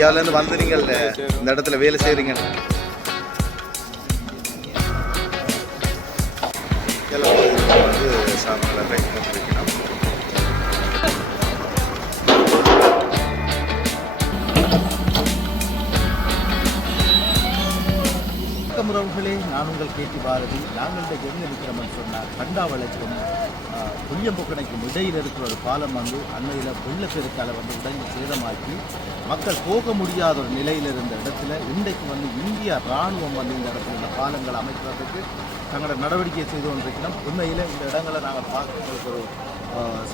இந்தியாவிலேருந்து வந்து நீங்கள் இந்த இடத்துல வேலை செய்கிறீங்க வணக்கம் உறவுகளே நான் உங்கள் கேட்டி பாரதி. நாங்கள் எங்கே இருக்கிறோம்னு சொன்னால் கண்டாவளைக்கும் புளியம்புக்கணைக்கும் இடையில் இருக்கிற ஒரு பாலம் வந்து அண்மையில் வெள்ளப்பெருக்கால வந்து உடைந்து சேதமாக்கி மக்கள் போக முடியாத ஒரு நிலையில் இருந்த இடத்துல இன்றைக்கு வந்து இந்திய இராணுவம் வந்து இந்த இடத்துல இந்த பாலங்கள் அமைக்கிறதுக்கு தங்களோட நடவடிக்கை செய்து கொண்டிருக்கிறோம். உண்மையில் இந்த இடங்களை நாங்கள் பார்க்கறதுக்கு ஒரு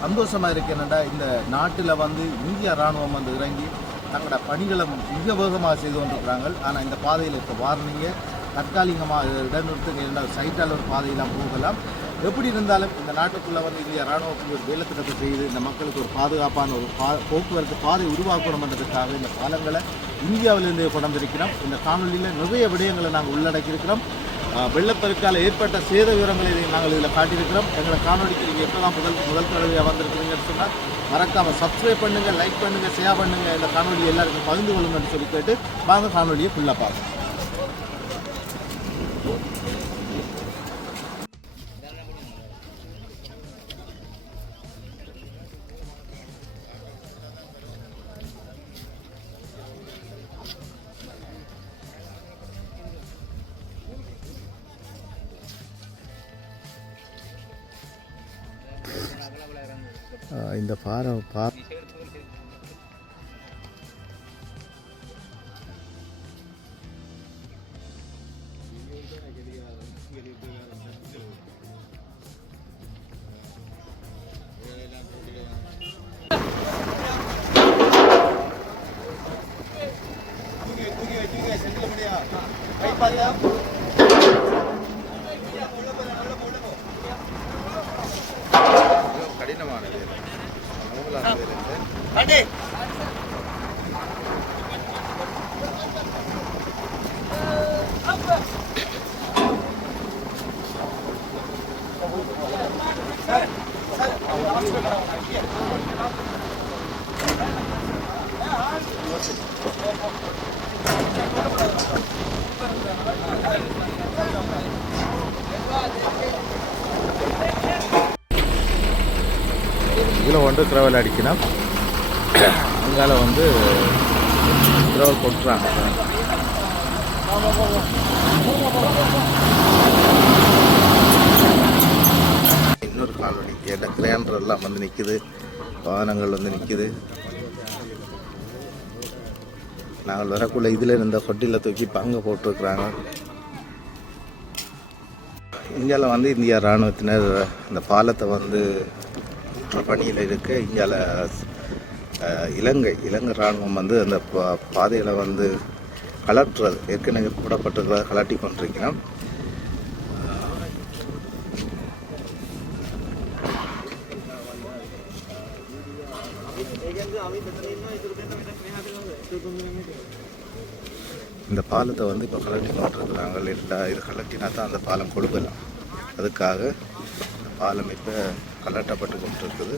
சந்தோஷமாக இருக்கேன்டா இந்த நாட்டில் வந்து இந்திய இராணுவம் வந்து இறங்கி தங்களோட பணிகளை மிக வேகமாக செய்து கொண்டிருக்கிறாங்க. ஆனால் இந்த பாதையில் இருக்க வார்னிங்க தற்காலிகமாக இடநிறுத்துங்க இரண்டாவது சைட்டால் ஒரு பாதையெல்லாம் போகலாம். எப்படி இருந்தாலும் இந்த நாட்டுக்குள்ளே வந்து இந்திய ராணுவத்துக்கு ஒரு வேலை திட்டத்தை செய்து இந்த மக்களுக்கு ஒரு பாதுகாப்பான ஒரு பா போக்குவரத்து பாதை உருவாக்கணுன்றதுக்காக இந்த பாலங்களை இந்தியாவிலிருந்து கொண்டிருக்கிறோம். இந்த காணொலியில் நிறைய விடயங்களை நாங்கள் உள்ளடக்கியிருக்கிறோம். வெள்ளப்பெருக்கால் ஏற்பட்ட சேத விவரங்களை இதை நாங்கள் இதில் காட்டியிருக்கிறோம். எங்களை காணொலிக்கு நீங்கள் எப்போ தான் முதல் முதல் தடவையாக வந்திருக்கிறீங்கன்னு சொன்னால் மறக்காமல் சப்ஸ்கிரைப் பண்ணுங்கள் லைக் பண்ணுங்கள் ஷேர் பண்ணுங்கள் இந்த காணொலி எல்லாருக்கும் பகிர்ந்து கொள்ளுங்கன்னு சொல்லி கேட்டு வாங்க காணொலியை ஃபுல்லாக பார்க்கலாம். இந்த பாறை பா இதில் வந்து ட்ராவல் அடிக்கணும். அங்கால வந்து ட்ராவல் கொட்டுறாங்க. இன்னொரு கால்வடி கேட்ட கிரைண்டர் எல்லாம் வந்து நிற்குது வாகனங்கள் வந்து நிற்குது நாங்கள் வரக்குள்ள இதில் இருந்த கொட்டியில் தூக்கி பங்கு போட்டிருக்கிறாங்க. இந்தியாவில் வந்து இந்தியா இராணுவத்தினர் அந்த பாலத்தை வந்து பணியில் இருக்க இந்தியாவில் இலங்கை இலங்கை இராணுவம் வந்து அந்த பா- பாதையில் வந்து கலட்டுறது ஏற்கனவே போடப்பட்டிருக்கிறத கலட்டி கொண்டிருக்கிறோம். இந்த பாலத்தை வந்து இப்போ கலட்டி கொண்டிருக்கிறாங்க. இல்லை இது கலட்டினா தான் அந்த பாலம் கொடுக்கலாம். அதுக்காக இந்த பாலம் இப்போ கலட்டப்பட்டு கொண்டிருக்குது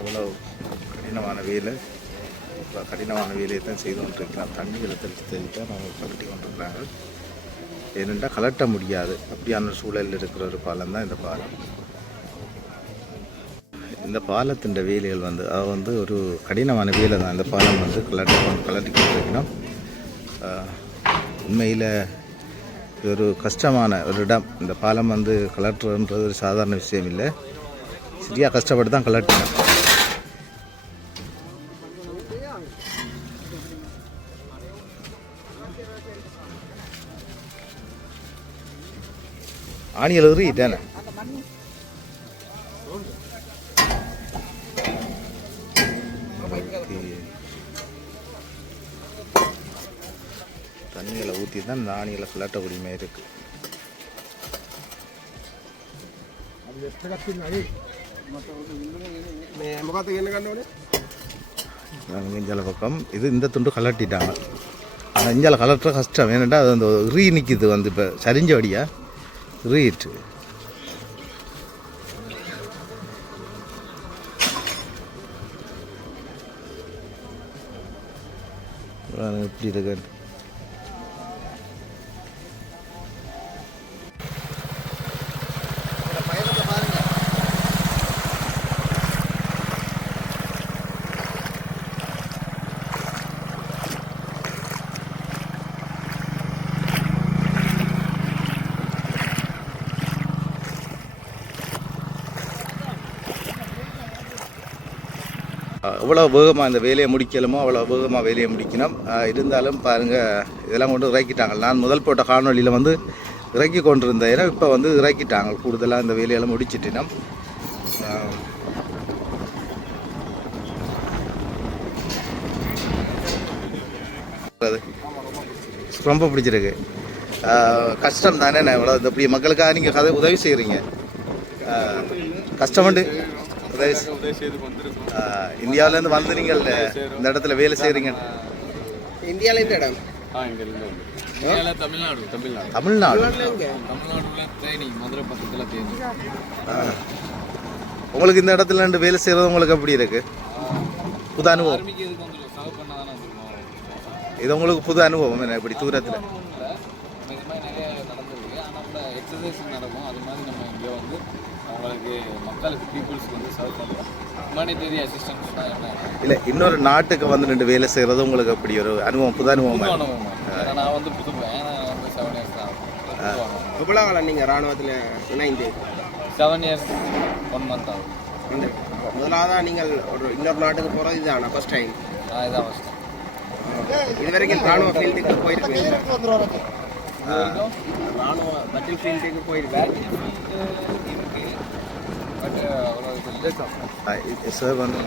எவ்வளோ கடினமான வேலை. இப்போ கடினமான வேலையை தான் செய்து கொண்டிருக்கிறான் தண்ணிகளை தெளித்து தெளித்து அவங்க கலட்டி கொண்டிருக்கிறாங்க ஏனென்றால் கலட்ட முடியாது. அப்படியான சூழலில் இருக்கிற ஒரு பாலம் தான் இந்த பாலம். இந்த பாலத்தின் வேலைகள் வந்து அது வந்து ஒரு கடினமான வேலை தான். இந்த பாலம் வந்து கலட்டி கொண்டு கலட்டி கொண்டிருக்கணும் உண்மையில் இது ஒரு கஷ்டமான ஒரு இடம். இந்த பாலம் வந்து கலட்டுறதுன்றது ஒரு சாதாரண விஷயம் இல்லை. சரியாக கஷ்டப்பட்டு தான் கலட்டினோம் ஆணியில் தானே தண்ணியில் ஊற்றி தான் இந்த ஆணியில் மாதிரி இருக்குது மஞ்சள் பக்கம். இது இந்த துண்டு கலட்டிட்டாங்க. ஆனால் இஞ்சால் கலட்டுற கஷ்டம். ஏன்னாட்டா அது அந்த ரீ நிற்கிது வந்து இப்போ. சரிஞ்ச வடியா ரீட்டு இப்படி இருக்கு. எவ்வளோ வேகமாக இந்த வேலையை முடிக்கலுமோ அவ்வளோ வேகமாக வேலையை முடிக்கணும். இருந்தாலும் பாருங்கள் இதெல்லாம் கொண்டு இறக்கிட்டாங்க. நான் முதல் போட்ட காணொளியில் வந்து இறக்கி கொண்டிருந்தேன். ஏன்னா இப்போ வந்து இறக்கிட்டாங்க கூடுதலாக இந்த வேலையெல்லாம் முடிச்சிட்டினோம் ரொம்ப பிடிச்சிருக்கு. கஷ்டம் தானே நான் இவ்வளோ இந்த இப்படி மக்களுக்காக நீங்கள் கதை உதவி செய்கிறீங்க கஷ்டமண்டு உதவி இந்தியாவிலேருந்து வந்து நீங்கள் இந்த இடத்துல வேலை செய்கிறீங்க இந்தியாவில் இந்த இடம் தமிழ்நாடு. தமிழ்நாடு. தமிழ்நாடு. உங்களுக்கு இந்த இடத்துல இருந்து வேலை செய்கிறது உங்களுக்கு எப்படி இருக்கு? புது அனுபவம். இது உங்களுக்கு புது அனுபவம் என்ன இப்படி தூரத்தில்? நடக்கும். அது மாதிரி நம்ம இங்கே வந்து அவங்களுக்கு மக்களுக்கு பீப்புள்ஸ்க்கு வந்து சர்வ் பண்ணுறோம் ஹியூமானிட்டரி அசிஸ்டன்ஸ் என்ன? இல்லை இன்னொரு நாட்டுக்கு வந்து ரெண்டு வேலை செய்கிறது உங்களுக்கு அப்படி ஒரு அனுபவம் புது அனுபவம்? அனுபவம். ஏன்னா நான் வந்து புது பையன் நான் வந்து செவன் இயர்ஸ் தான். எவ்வளோ காலம் நீங்கள் ராணுவத்தில் இணைந்து செவன் இயர்ஸ் ஒன் மந்த் ஆகும். வந்து முதலாவதாக நீங்கள் ஒரு இன்னொரு நாட்டுக்கு போகிறது இதுதானா ஃபர்ஸ்ட் டைம் நான் இதான் ஃபஸ்ட்டு இது வரைக்கும் ராணுவ ஃபீல்டுக்கு போயிருக்கீங்க ராணுவ பட்டில் ஃபீல்டுக்கு போயிருக்கேன் இருக்கு பட் அவ்வளோ இது இல்லை சார் வந்து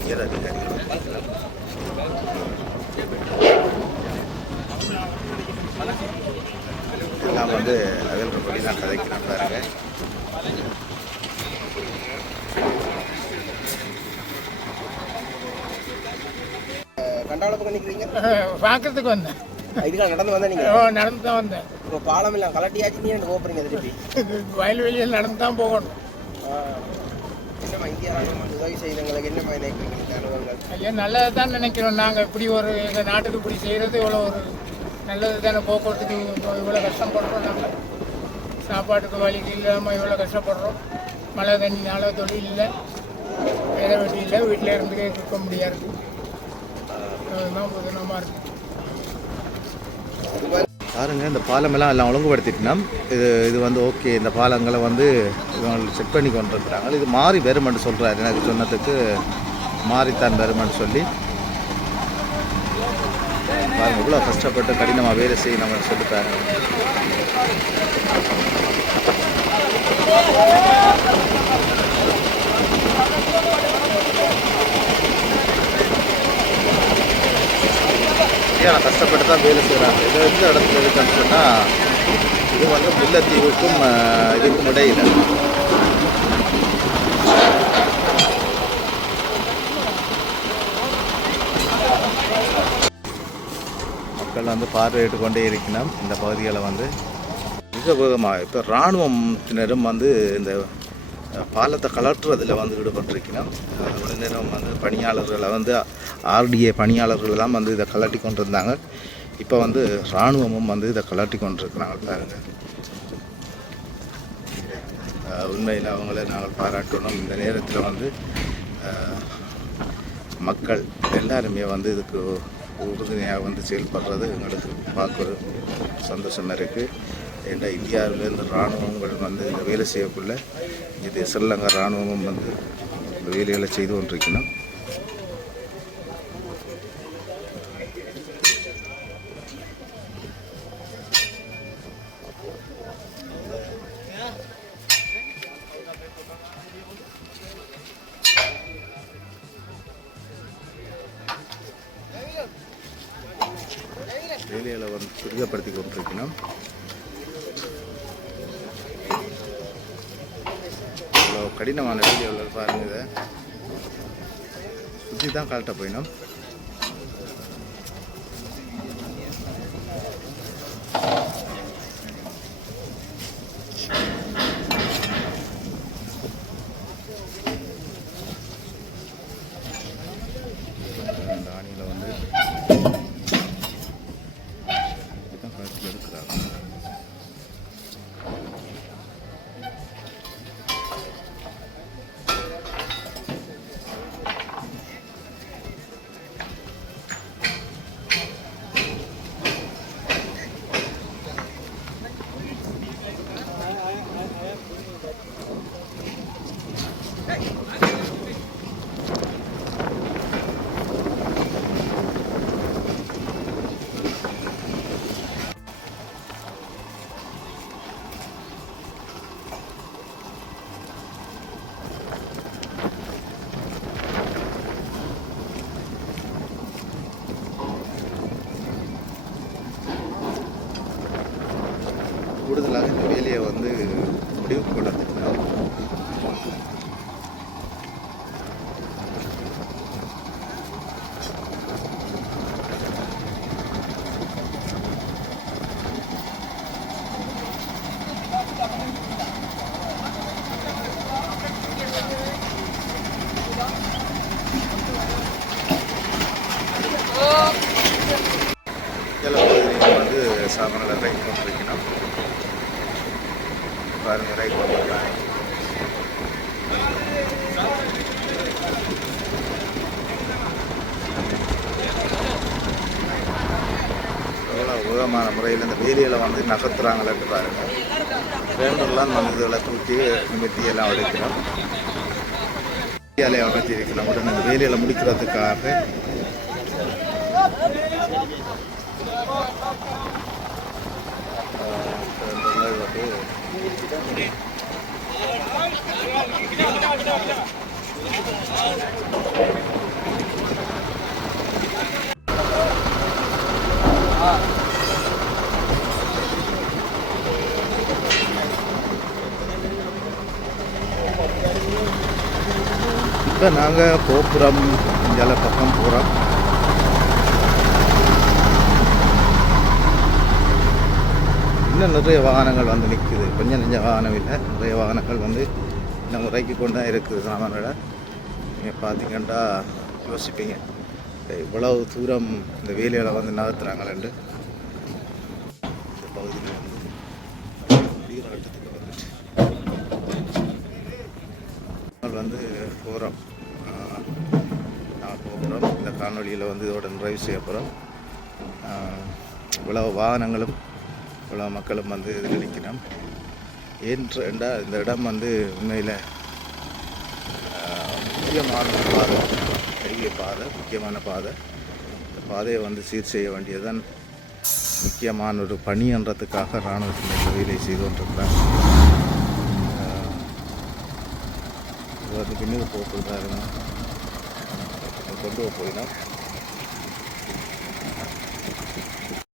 உயர் அதிகாரிகள் எல்லாம் வந்து அகல்றபடி தான் கதைக்கிறேன் பாருங்க கண்டாவள பக்கம் நிற்கிறீங்க பார்க்கறதுக்கு வந்தேன் இதுக்காக நடந்து வந்தேன் நீங்கள் ஓ நடந்து தான் வந்தேன். இப்போ பாலம் எல்லாம் கலட்டியாச்சு நீ எனக்கு போகிறீங்க திருப்பி? வயல்வெளியில் நடந்து தான் போகணும். என்னம்மா இந்தியா ராணுவம் உதவி செய்தவங்களுக்கு என்னம்மா நினைக்கிறீங்க அனுபவங்கள். ஐயா நல்லது தான் நினைக்கிறோம். நாங்கள் இப்படி ஒரு எங்கள் நாட்டுக்கு இப்படி செய்கிறது இவ்வளோ ஒரு நல்லது தானே. போக்குவரத்துக்கு இவ்வளோ கஷ்டப்படுறோம் நாங்கள் சாப்பாட்டுக்கு வழிக்கு இல்லாமல் இவ்வளோ கஷ்டப்படுறோம். மழை தண்ணினால தொழில் இல்லை. வேலை வெட்டி இல்லை. வீட்டில் இருந்து இருக்க முடியாது. புதினமாக இருக்குது பாருங்க இந்த பாலமெல்லாம் எல்லாம் ஒழுங்குபடுத்திட்டுனா இது இது வந்து ஓகே இந்த பாலங்களை வந்து இவங்க செக் பண்ணி கொண்டு இருக்கிறாங்க. இது மாறி வருமென்று சொல்கிறாரு எனக்கு சொன்னதுக்கு மாறித்தான் வருமென்னு சொல்லி. பாருங்க இவ்வளோ கஷ்டப்பட்டு கடினமாக வேலை செய்யணும்னு சொல்லிட்டாங்க ஏன் கஷ்டப்பட்டு தான் வேலை செய்கிறாங்க இது எந்த இடத்துல இருக்குன்னு சொன்னால் இது வந்து முல்லைத்தீவுக்கும் இதுக்கும் இடையில. மக்கள் வந்து பார்வையிட்டு கொண்டே இருக்கணும் இந்த பகுதிகளை வந்து மிக வேகமாக இப்போ இராணுவத்தினரும் வந்து இந்த பாலத்தை கலட்டுறதுல வந்து ஈடுபட்டிருக்கிறோம். கொஞ்ச நேரம் வந்து பணியாளர்களை வந்து ஆர்டிஏ பணியாளர்கள் எல்லாம் வந்து இதை கலட்டி கொண்டு இருந்தாங்க இப்போ வந்து இராணுவமும் வந்து இதை கலட்டி கொண்டிருக்கிறாங்க பாருங்க. உண்மையில் அவங்கள நாங்கள் பாராட்டணும். இந்த நேரத்தில் வந்து மக்கள் எல்லாருமே வந்து இதுக்கு உறுதுணையாக வந்து செயல்படுறது எங்களுக்கு பார்க்க ஒரு சந்தோஷமாக இருக்குது ஏன்னா இந்தியாவிலேருந்து இராணுவங்கள் வந்து இந்த வேலை செய்யக்குள்ள இது ஸ்ரீலங்கா இராணுவமும் வந்து இந்த வேலைகளை செய்து கொண்டிருக்கணும் வேலைகளை வந்து துரிதப்படுத்தி கொண்டிருக்கணும் கடினமான வீடியோவில் பாருங்க இதை. சுற்றி தான் கரெக்டாக போயிடும் கூடுதலாக இந்த வேலையை வந்து முடிவுக்கு கொண்டு வந்திருக்கிறார் சில பகுதியில் வந்து சாமான்களை ரைட் பண்ணிருக்கணும் பாருங்க ரைட் பண்ணிக்கலாம் எவ்வளோ முறையில் இந்த வேலியில் வந்து நகர்த்துறாங்களேன்னு பாருங்க. வேண்டெல்லாம் வந்து தூக்கி நிமித்தி எல்லாம் உடைக்கணும் வேலையை அமைச்சிருக்கலாம் உடனே இந்த வேலையில் முடிக்கிறதுக்காக இப்போ நாங்கள் கோபுரம் ஜல பக்கம் போகிறோம் இன்னும் நிறைய வாகனங்கள் வந்து நிற்குது கொஞ்சம் நெஞ்ச வாகனம் இல்லை. நிறைய வாகனங்கள் வந்து இன்னும் முறைக்கு கொண்டு தான் இருக்குது சாமானோட நீங்கள் பார்த்தீங்கன்னா யோசிப்பீங்க. இவ்வளவு தூரம் இந்த வேலையில் வந்து நகர்த்துறாங்களேண்டு இந்த பகுதியில் வந்து நீராட்டத்துக்கு வந்துட்டு வந்து போகிறோம் நான் போகிறோம். இந்த காணொலியில் வந்து இதோட நிறைவு செய்ய போகிறோம் இவ்வளவு வாகனங்களும் இவ்வளோ மக்களும் வந்து இதில் நிற்கணும் ஏன்றா இந்த இடம் வந்து உண்மையில் முக்கியமான பாதை. பெரிய பாதை முக்கியமான பாதை. இந்த பாதையை வந்து சீர் செய்ய வேண்டியதுதான் முக்கியமான ஒரு பணின்றதுக்காக இராணுவத்தினர் இந்த வேலை செய்து கொண்டிருக்கிறாங்க. இது வந்து பின்னுக்கு போக்குதான் இருங்க கொண்டு போயிடும்